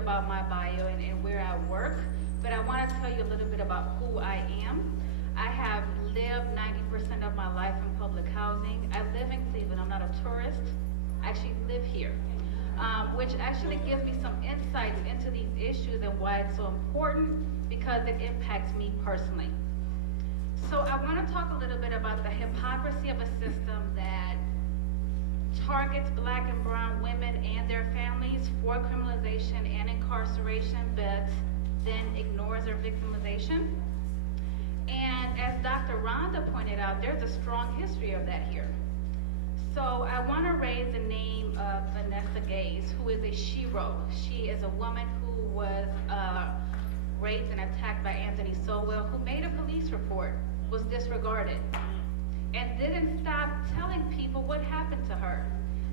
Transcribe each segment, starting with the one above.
about my bio and where I work, but I want to tell you a little bit about who I am. I have lived 90% of my life in public housing. I live in Cleveland. I'm not a tourist. I actually live here, which actually gives me some insights into these issues and why it's so important, because it impacts me personally. So I want to talk a little bit about the hypocrisy of a system that targets Black and brown women and their families for criminalization and incarceration, but then ignores their victimization. And as Dr. Rhonda pointed out, there's a strong history of that here. So I want to raise the name of Vanessa Gaze, who is a shero. She is a woman who was raped and attacked by Anthony Sowell, who made a police report, was disregarded, and didn't stop telling people what happened to her.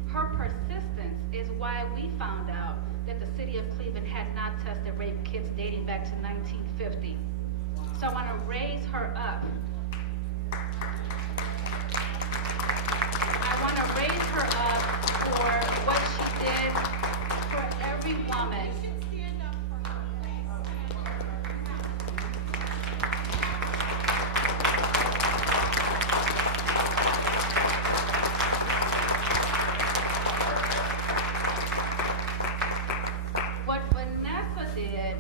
Her persistence is why we found out that the city of Cleveland had not tested rape kits dating back to 1950. So I want to raise her up. I want to raise her up for what she did for every woman. What Vanessa did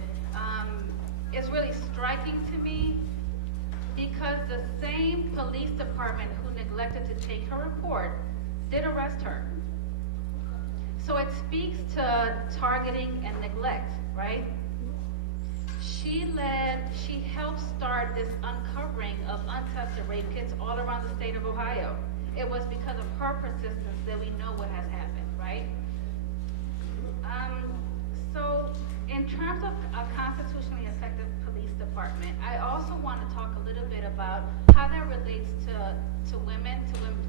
is really striking to me, because the same police department who neglected to take her report did arrest her. So it speaks to targeting and neglect, right? She helped start this uncovering of untested rape kits all around the state of Ohio. It was because of her persistence that we know what has happened, right? So in terms of a constitutionally effective police department, I also want to talk a little bit about how that relates to women,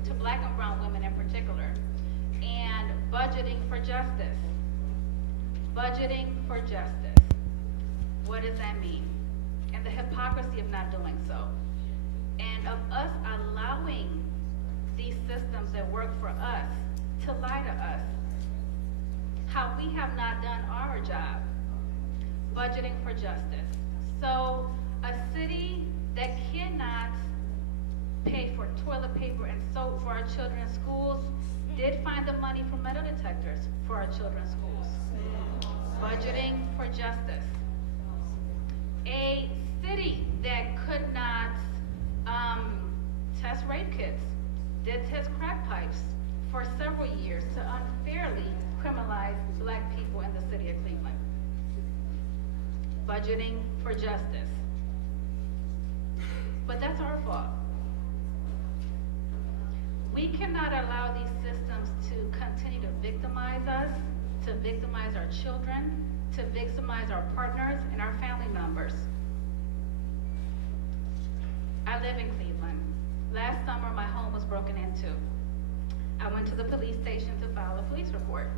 to Black and brown women in particular, and budgeting for justice. Budgeting for justice. What does that mean? And the hypocrisy of not doing so. And of us allowing these systems that work for us to lie to us. How we have not done our job. Budgeting for justice. So a city that cannot pay for toilet paper and soap for our children's schools did find the money for metal detectors for our children's schools. Budgeting for justice. A city that could not test rape kits did test crack pipes for several years to unfairly criminalize Black people in the city of Cleveland. Budgeting for justice. But that's our fault. We cannot allow these systems to continue to victimize us, to victimize our children, to victimize our partners and our family members. I live in Cleveland. Last summer, my home was broken into. I went to the police station to file a police report.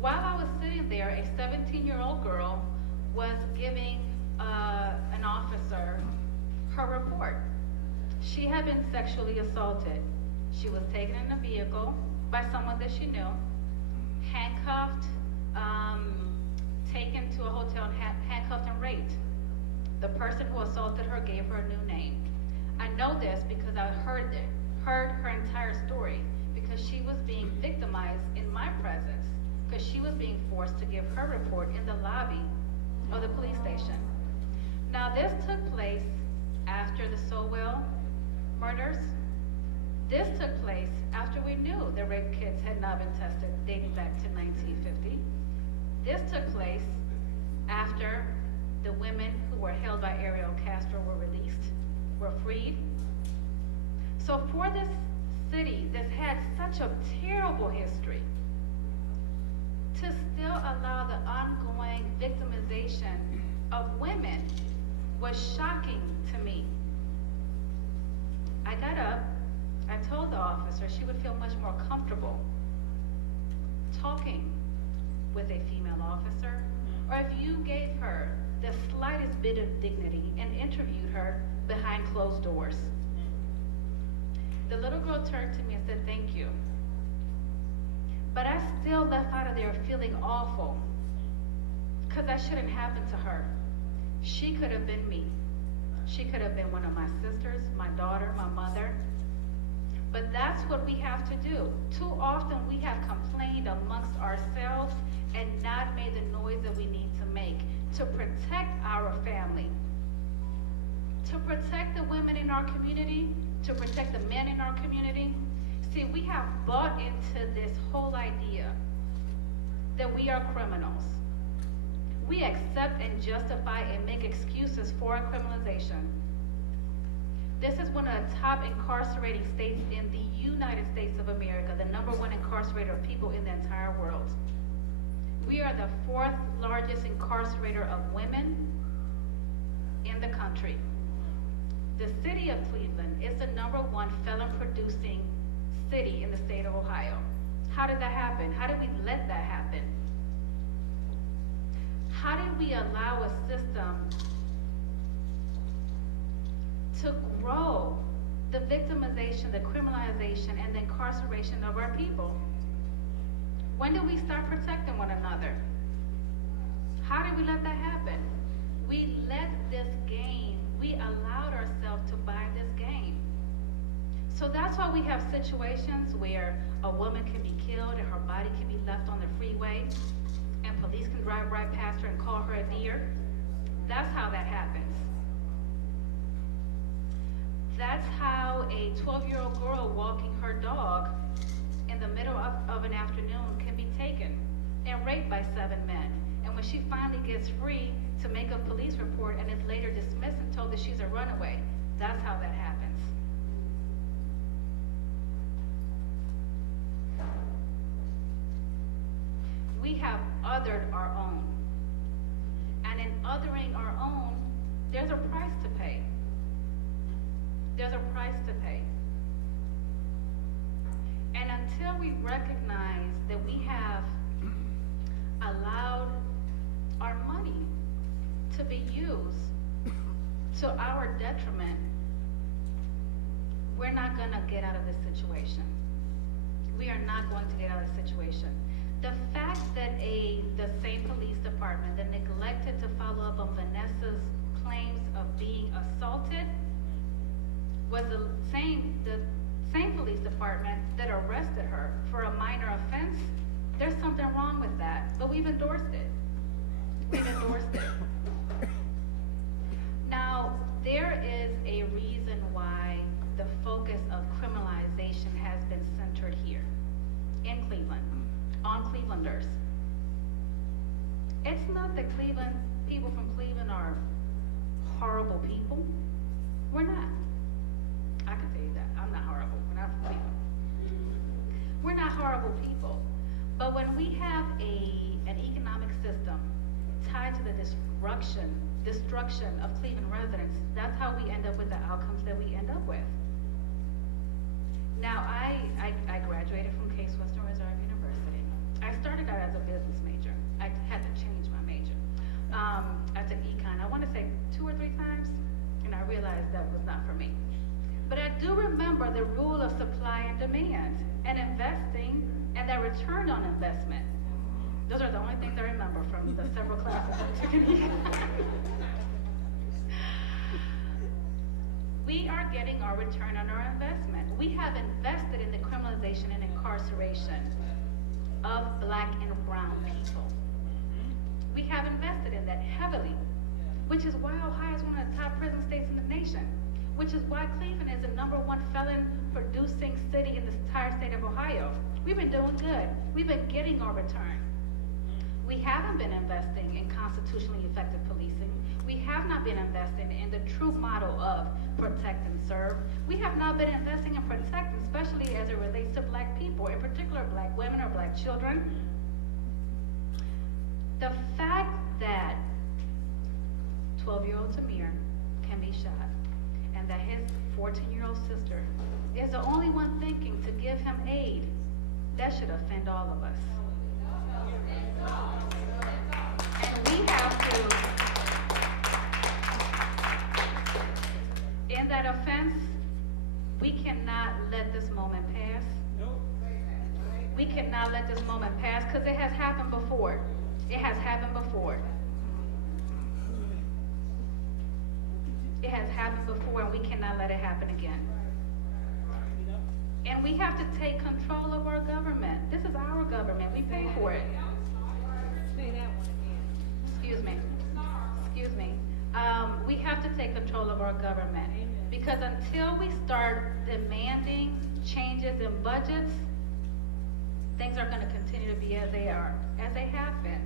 While I was sitting there, a 17-year-old girl was giving an officer her report. She had been sexually assaulted. She was taken in a vehicle by someone that she knew, handcuffed, taken to a hotel and handcuffed and raped. The person who assaulted her gave her a new name. I know this because I heard her entire story, because she was being victimized in my presence, because she was being forced to give her report in the lobby of the police station. Now this took place after the Sowell murders. This took place after we knew the rape kits had not been tested dating back to 1950. This took place after the women who were held by Ariel Castro were released, were freed. So for this city that's had such a terrible history, to still allow the ongoing victimization of women was shocking to me. I got up, I told the officer she would feel much more comfortable talking with a female officer, or if you gave her the slightest bit of dignity and interviewed her behind closed doors. The little girl turned to me and said, "Thank you." But I still left out of there feeling awful, because that shouldn't happen to her. She could have been me. She could have been one of my sisters, my daughter, my mother. But that's what we have to do. Too often we have complained amongst ourselves and not made the noise that we need to make to protect our family, to protect the women in our community, to protect the men in our community. See, we have bought into this whole idea that we are criminals. We accept and justify and make excuses for our criminalization. This is one of the top incarcerating states in the United States of America, the #1 incarcerator of people in the entire world. We are the 4th largest incarcerator of women in the country. The city of Cleveland is the #1 felon-producing city in the state of Ohio. How did that happen? How did we let that happen? How did we allow a system to grow the victimization, the criminalization, and the incarceration of our people? When did we start protecting one another? How did we let that happen? We let this game, we allowed ourselves to buy this game. So that's why we have situations where a woman can be killed and her body can be left on the freeway and police can drive right past her and call her a deer. That's how that happens. That's how a 12-year-old girl walking her dog in the middle of an afternoon can be taken and raped by 7 men. And when she finally gets free to make a police report and is later dismissed and told that she's a runaway, that's how that happens. We have othered our own. And in othering our own, there's a price to pay. There's a price to pay. And until we recognize that we have allowed our money to be used to our detriment, we're not going to get out of this situation. We are not going to get out of this situation. The fact that the same police department that neglected to follow up on Vanessa's claims of being assaulted was the same police department that arrested her for a minor offense, there's something wrong with that. But we've endorsed it. We've endorsed it. Now, there is a reason why the focus of criminalization has been centered here in Cleveland, on Clevelanders. It's not that people from Cleveland are horrible people. We're not. I can tell you that. I'm not horrible. We're not from Cleveland. We're not horrible people. But when we have an economic system tied to the destruction of Cleveland residents, that's how we end up with the outcomes that we end up with. Now, I graduated from Case Western Reserve University. I started out as a business major. I had to change my major. I took econ, I want to say 2 or 3 times, and I realized that was not for me. But I do remember the rule of supply and demand, and investing, and the return on investment. Those are the only things I remember from the several classes I took in econ. We are getting our return on our investment. We have invested in the criminalization and incarceration of Black and brown people. We have invested in that heavily, which is why Ohio is one of the top prison states in the nation, which is why Cleveland is the #1 felon-producing city in the entire state of Ohio. We've been doing good. We've been getting our return. We haven't been investing in constitutionally effective policing. We have not been investing in the true model of protect and serve. We have not been investing in protecting, especially as it relates to Black people, in particular Black women or Black children. The fact that 12-year-old Tamir can be shot and that his 14-year-old sister is the only one thinking to give him aid, that should offend all of us. And we have to, in that offense, we cannot let this moment pass. We cannot let this moment pass because it has happened before. It has happened before. It has happened before, and we cannot let it happen again. And we have to take control of our government. This is our government. We pay for it. Say that one again. Excuse me. Excuse me. We have to take control of our government. Because until we start demanding changes in budgets, things are going to continue to be as they are, as they have been.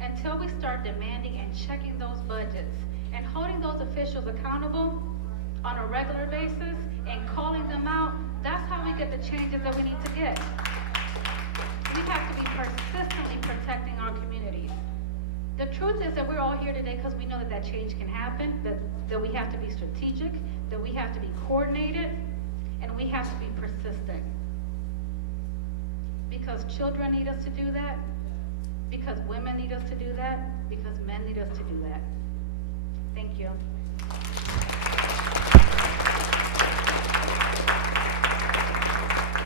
Until we start demanding and checking those budgets and holding those officials accountable on a regular basis and calling them out, that's how we get the changes that we need to get. We have to be persistently protecting our communities. The truth is that we're all here today because we know that that change can happen, that we have to be strategic, that we have to be coordinated, and we have to be persistent. Because children need us to do that, because women need us to do that, because men need us to do that. Thank you.